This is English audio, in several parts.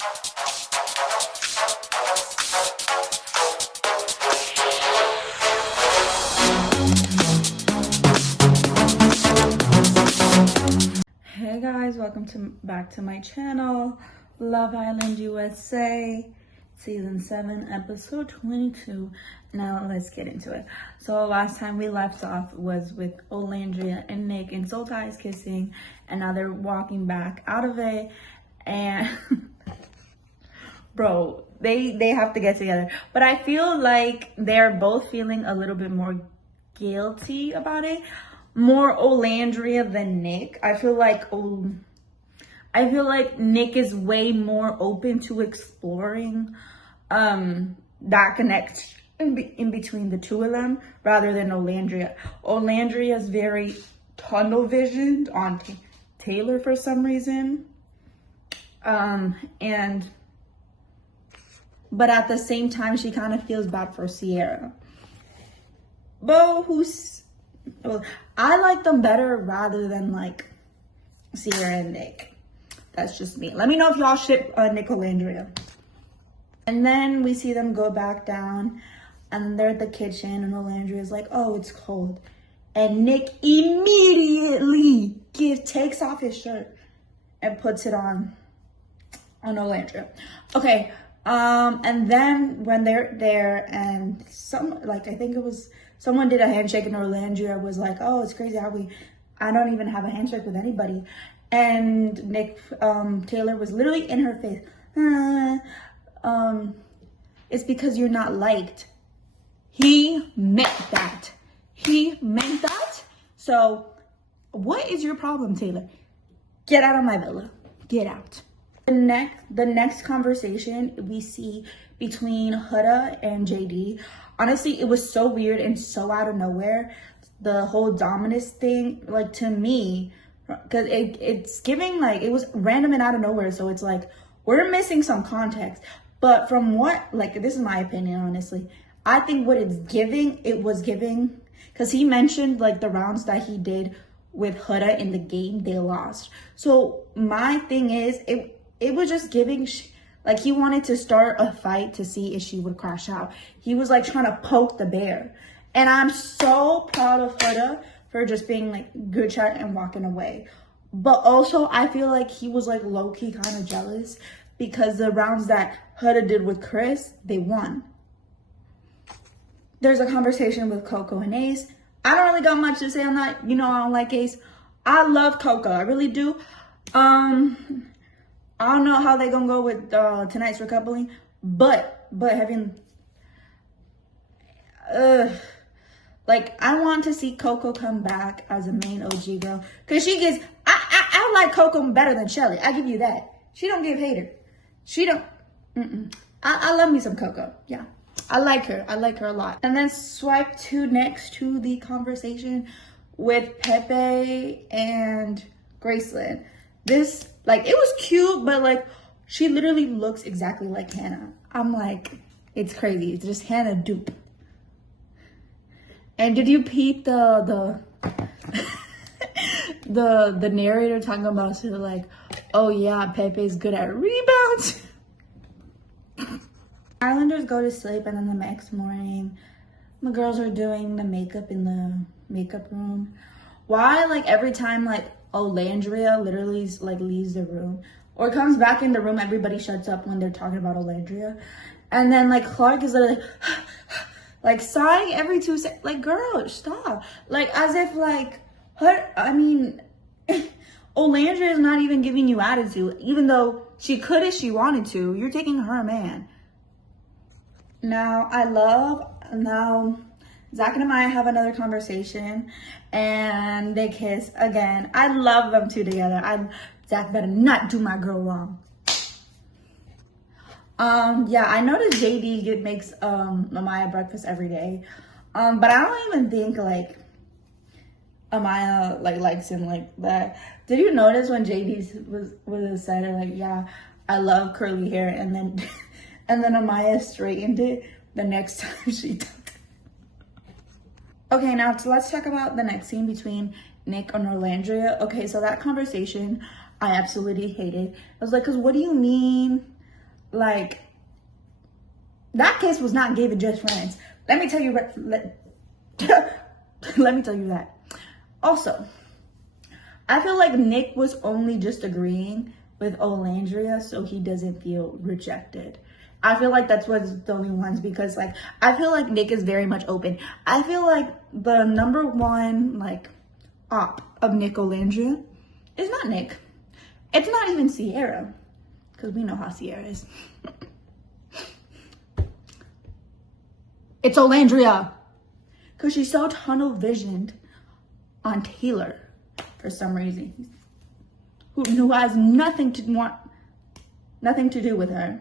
Hey guys, welcome back to my channel, Love Island USA, season 7, episode 22. Now let's get into it. So last time we left off was with Olandria and Nick and Soul Ties kissing, and now they're walking back out of it, and bro, they have to get together. But I feel like they're both feeling a little bit more guilty about it. More Olandria than Nick. I feel like Nick is way more open to exploring that connection in between the two of them rather than Olandria. Olandria is very tunnel visioned on Taylor for some reason. But at the same time, she kind of feels bad for Sierra. Bo, I like them better rather than like Sierra and Nick. That's just me. Let me know if y'all ship Nick Olandria. And then we see them go back down, and they're at the kitchen, and Olandria's like, "Oh, it's cold," and Nick immediately takes off his shirt and puts it on Olandria. Okay. And then when they're there, and I think it was someone did a handshake, and Olandria was like, "Oh, it's crazy how I don't even have a handshake with anybody." And Nick, Taylor was literally in her face. It's because you're not liked. He meant that. So what is your problem, Taylor? Get out of my villa. Get out. The next conversation we see between Huda and JD. Honestly, it was so weird and so out of nowhere. The whole Dominus thing, like, to me, because it's giving, like, it was random and out of nowhere. So it's like, we're missing some context. But from what, like, this is my opinion, honestly. I think what it was giving, because he mentioned, like, the rounds that he did with Huda in the game, they lost. So my thing is, it was just giving, like, he wanted to start a fight to see if she would crash out. He was, like, trying to poke the bear. And I'm so proud of Huda for just being, like, good shot and walking away. But also, I feel like he was, like, low-key kind of jealous because the rounds that Huda did with Chris, they won. There's a conversation with Coco and Ace. I don't really got much to say on that. You know I don't like Ace. I love Coco. I really do. I don't know how they gonna go with tonight's recoupling, but having like, I want to see Coco come back as a main OG girl, because she gives, I like Coco better than Shelly. I give you that. She don't give hater. She don't. I love me some Coco. Yeah, I like her a lot. And then swipe to next to the conversation with Pepe and Graceland. This, like, it was cute, but, like, she literally looks exactly like Hannah. I'm like, it's crazy. It's just Hannah dupe. And did you peep the narrator talking about, so like, oh yeah, Pepe's good at rebounds? Islanders go to sleep, and then the next morning, the girls are doing the makeup in the makeup room. Why, like, every time, like, Olandria literally, like, leaves the room or comes back in the room, everybody shuts up when they're talking about Olandria. And then, like, Clark is literally like sighing every 2 seconds. Like, girl, stop. Like, as if, like, Olandria is not even giving you attitude, even though she could if she wanted to. You're taking her man. Now Zach and Amaya have another conversation, and they kiss again. I love them two together. Zach better not do my girl wrong. Yeah, I noticed JD makes Amaya breakfast every day. But I don't even think, like, Amaya, like, likes him like that. Did you notice when JD was said, like, yeah, I love curly hair, and then Amaya straightened it the next time she did. Okay, now let's talk about the next scene between Nick and Olandria. Okay, so that conversation I absolutely hated. I was like, because what do you mean? Like, that kiss was not given just friends. Let me tell you, let me tell you that. Also, I feel like Nick was only just agreeing with Olandria so he doesn't feel rejected. I feel like that's what's the only ones, because like I feel like Nick is very much open. I feel like the number one like op of Nick Olandria is not Nick. It's not even Sierra, because we know how Sierra is. It's Olandria, because she's so tunnel visioned on Taylor for some reason, who has nothing to do with her.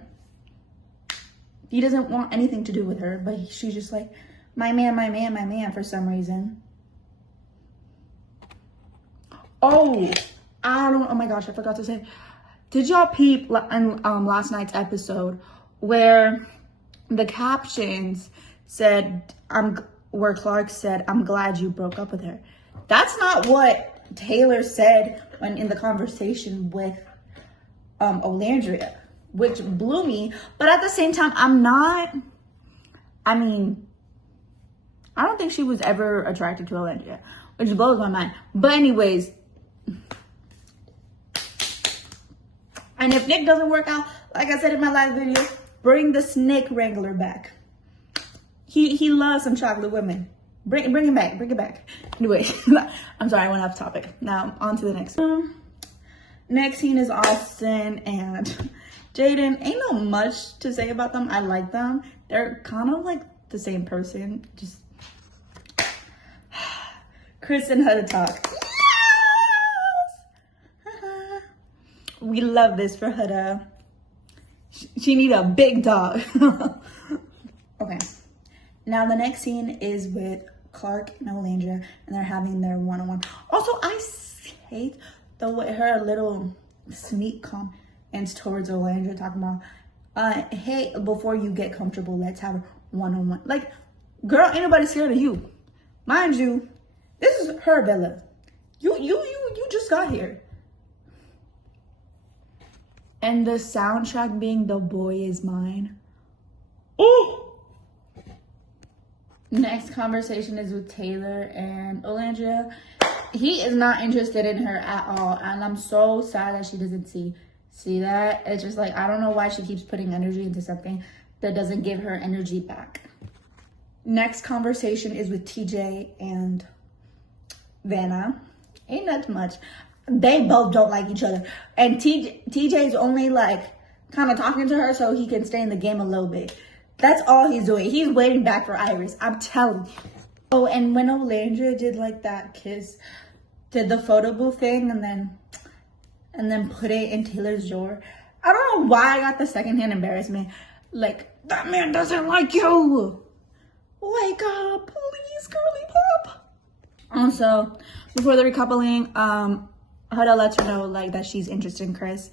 He doesn't want anything to do with her, but she's just like, my man for some reason. Oh my gosh, I forgot to say, did y'all peep in last night's episode where the captions said, where Clark said, I'm glad you broke up with her? That's not what Taylor said when in the conversation with Olandria, which blew me. But at the same time, I don't think she was ever attracted to Olandria, which blows my mind. But anyways, and if Nick doesn't work out, like I said in my last video, bring the snake wrangler back. He loves some chocolate women. Bring it back. Anyway, I'm sorry, I went off topic. Now on to the next one. Next scene is Austin and Jaden. Ain't no much to say about them. I like them. They're kind of like the same person. Just Chris and Huda talk. Yes! We love this for Huda. She need a big dog. Okay. Now the next scene is with Clark and Olandria, and they're having their one-on-one. Also, I hate the way her little sneak comments towards Olandria, talking about, hey, before you get comfortable, let's have a one-on-one. Like, girl, ain't nobody scared of you. Mind you, this is her villa. You just got here. And the soundtrack being The Boy Is Mine. Oh! Next conversation is with Taylor and Olandria. He is not interested in her at all, and I'm so sad that she doesn't see that. It's just like, I don't know why she keeps putting energy into something that doesn't give her energy back. Next conversation is with TJ and Vanna. Ain't that much. They both don't like each other, and TJ's only like kind of talking to her so he can stay in the game a little bit. That's all he's doing. He's waiting back for Iris. I'm telling you. Oh, and when Olandria did like that kiss, did the photo booth thing and then put it in Taylor's drawer. I don't know why I got the secondhand embarrassment. Like, that man doesn't like you. Wake up, please, girly pop. Also, before the recoupling, Huda lets her know like that she's interested in Chris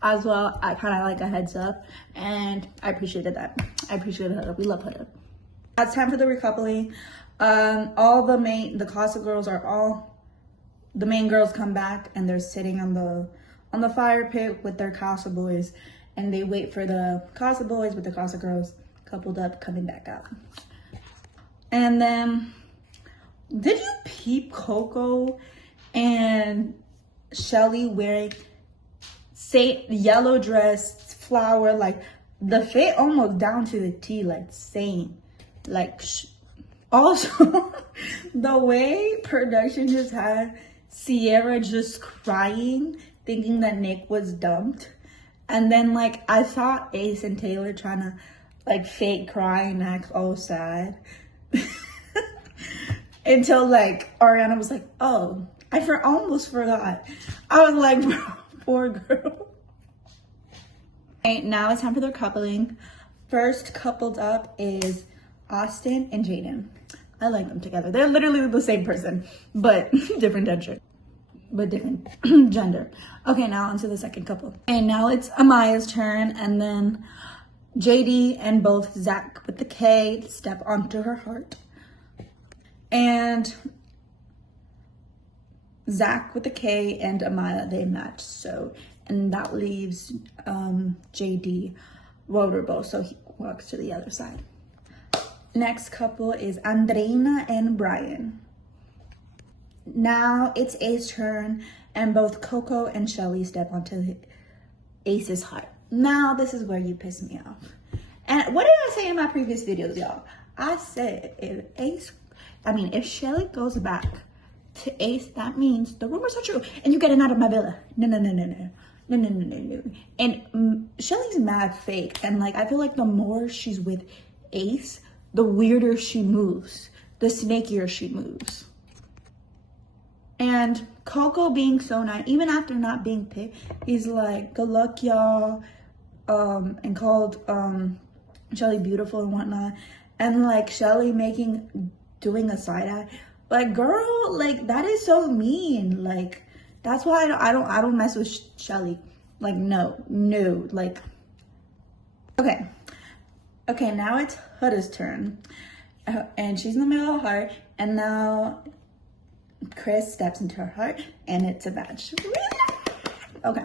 as well. I kind of like a heads up, and I appreciated that. I appreciated Huda. We love Huda. It's time for the recoupling. All the Casa girls the main girls come back, and they're sitting on the fire pit with their Casa boys, and they wait for the Casa boys with the Casa girls coupled up coming back out. And then, did you peep Coco and Shelly wearing yellow dress, flower, like the fit almost down to the T, like same, like also the way production just had Sierra just crying, thinking that Nick was dumped, and then like I saw Ace and Taylor trying to like fake cry and act all sad until like Ariana was like, oh, I almost forgot. I was like, poor girl. Okay, now it's time for their coupling. First coupled up is Austin and Jaden. I like them together. They're literally the same person, but different gender. Okay, now onto the second couple. And now it's Amaya's turn, and then JD and both Zach with the K step onto her heart. And Zach with the K and Amaya, they match. So, and that leaves JD vulnerable, so he walks to the other side. Next couple is Andreina and Brian. Now it's Ace's turn, and both Coco and Shelly step onto Ace's heart. Now this is where you piss me off. And what did I say in my previous videos, y'all? I said if Shelly goes back to Ace, that means the rumors are true, and you getting out of my villa. No. And Shelly's mad fake, and like I feel like the more she's with Ace, the weirder she moves, the snakier she moves. And Coco being so nice, even after not being picked, he's like, good luck, y'all, and called Shelly beautiful and whatnot. And like Shelly doing a side eye. Like, girl, like that is so mean. Like, that's why I don't mess with Shelly. Like, no, like, okay, now it's Huda's turn. And she's in the middle of the heart, and now Chris steps into her heart, and it's a match. Okay.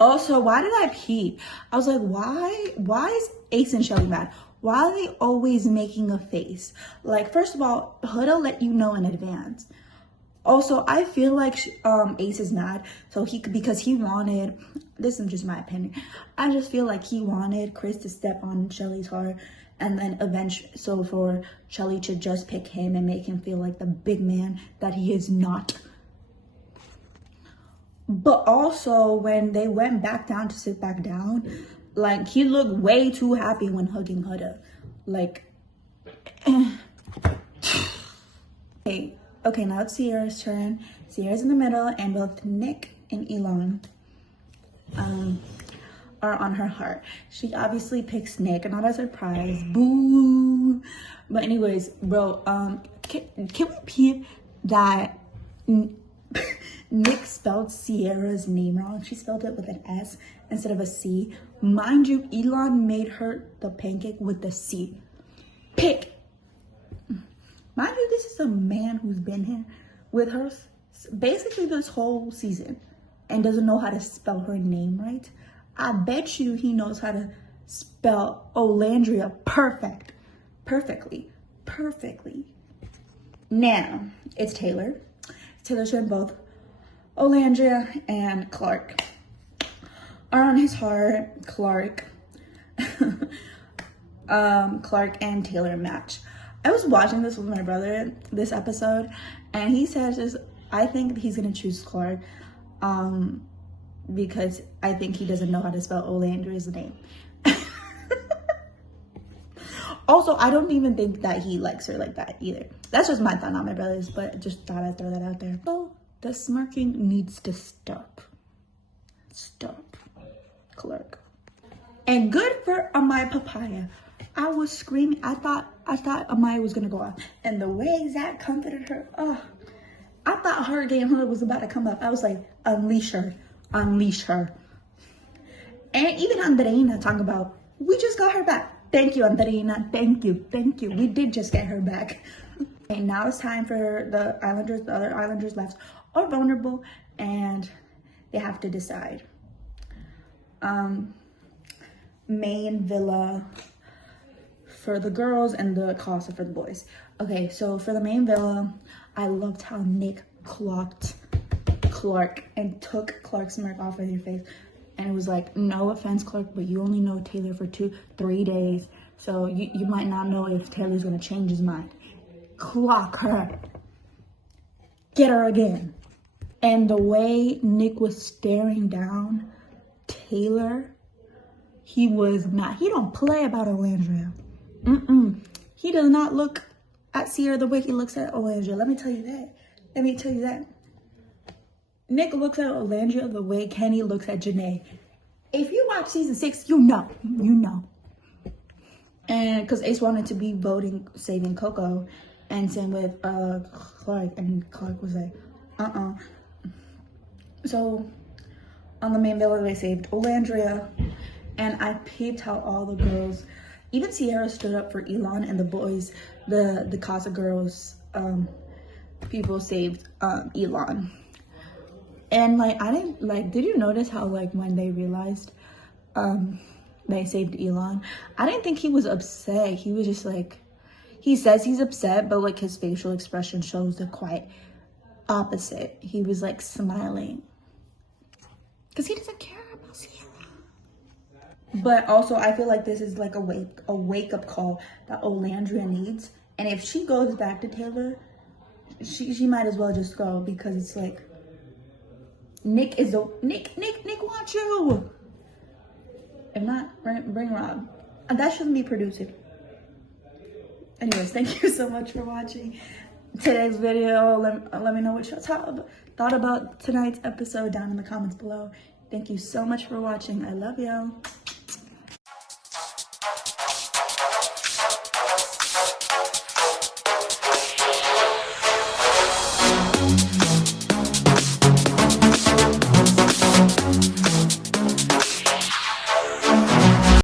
Also, why did I peep? I was like, why is Ace and Shelly mad? Why are they always making a face? Like, first of all, Huda let you know in advance. Also, I feel like Ace is mad, so because he wanted, this is just my opinion, I just feel like he wanted Chris to step on Shelly's heart, and then eventually, so for Shelly to just pick him and make him feel like the big man that he is not. But also, when they went back down to sit back down, like, he looked way too happy when hugging Huda. Like, okay, now it's Sierra's turn. Sierra's in the middle, and both Nick and Elon are on her heart. She obviously picks Nick, not a surprise. Boo! But anyways, bro, can we peep that Nick spelled Sierra's name wrong? She spelled it with an S instead of a C. Mind you, Elon made her the pancake with the C. Pick. Mind you, this is a man who's been here with her basically this whole season and doesn't know how to spell her name right. I bet you he knows how to spell Olandria perfectly. Now, it's Taylor. Taylor's turn. Both Olandria and Clark are on his heart. Clark and Taylor match. I was watching this with my brother this episode, and he says I think he's gonna choose Clark because I think he doesn't know how to spell Olandria's name. Also, I don't even think that he likes her like that either. That's just my thought, not my brother's, but just thought I'd throw that out there. So the smirking needs to stop. Stop, Clark. And good for Amaya Papaya. I was screaming. I thought Amaya was gonna go off, and the way Zach comforted her, I thought Hurricane Hood was about to come up. I was like, unleash her. And even Andreina talking about, we just got her back. Thank you, Andreina. Thank you. We did just get her back. Okay, now it's time for the Islanders. The other Islanders left are vulnerable, and they have to decide. Main villa for the girls and the Casa for the boys. Okay, so for the main villa, I loved how Nick clocked Clark and took Clark's smirk off of your face. And it was like, no offense, Clark, but you only know Taylor for 2-3 days. So you might not know if Taylor's gonna change his mind. Clock her. Get her again. And the way Nick was staring down Taylor, he was not, he don't play about Olandria. He does not look at Sierra the way he looks at Olandria. Let me tell you that. Nick looks at Olandria the way Kenny looks at Janae. If you watch season 6, you know. And because Ace wanted to be voting saving Coco, and same with Clark, and Clark was like, So on the main villa, they saved Olandria, and I peeped how all the girls, even Sierra, stood up for Elon, and the boys, the Casa girls, people saved Elon. And like, I didn't, like, did you notice how like when they realized they saved Elon. I didn't think he was upset. He was just like, he says he's upset, but like his facial expression shows the quite opposite. He was like smiling because he doesn't care about Sierra. But also, I feel like this is like a wake up call that Olandria needs. And if she goes back to Taylor, she might as well just go, because it's like Nick wants you. If not, bring Rob. And that shouldn't be produced. Anyways, thank you so much for watching today's video. Let me know what you thought about tonight's episode down in the comments below. Thank you so much for watching. I love y'all.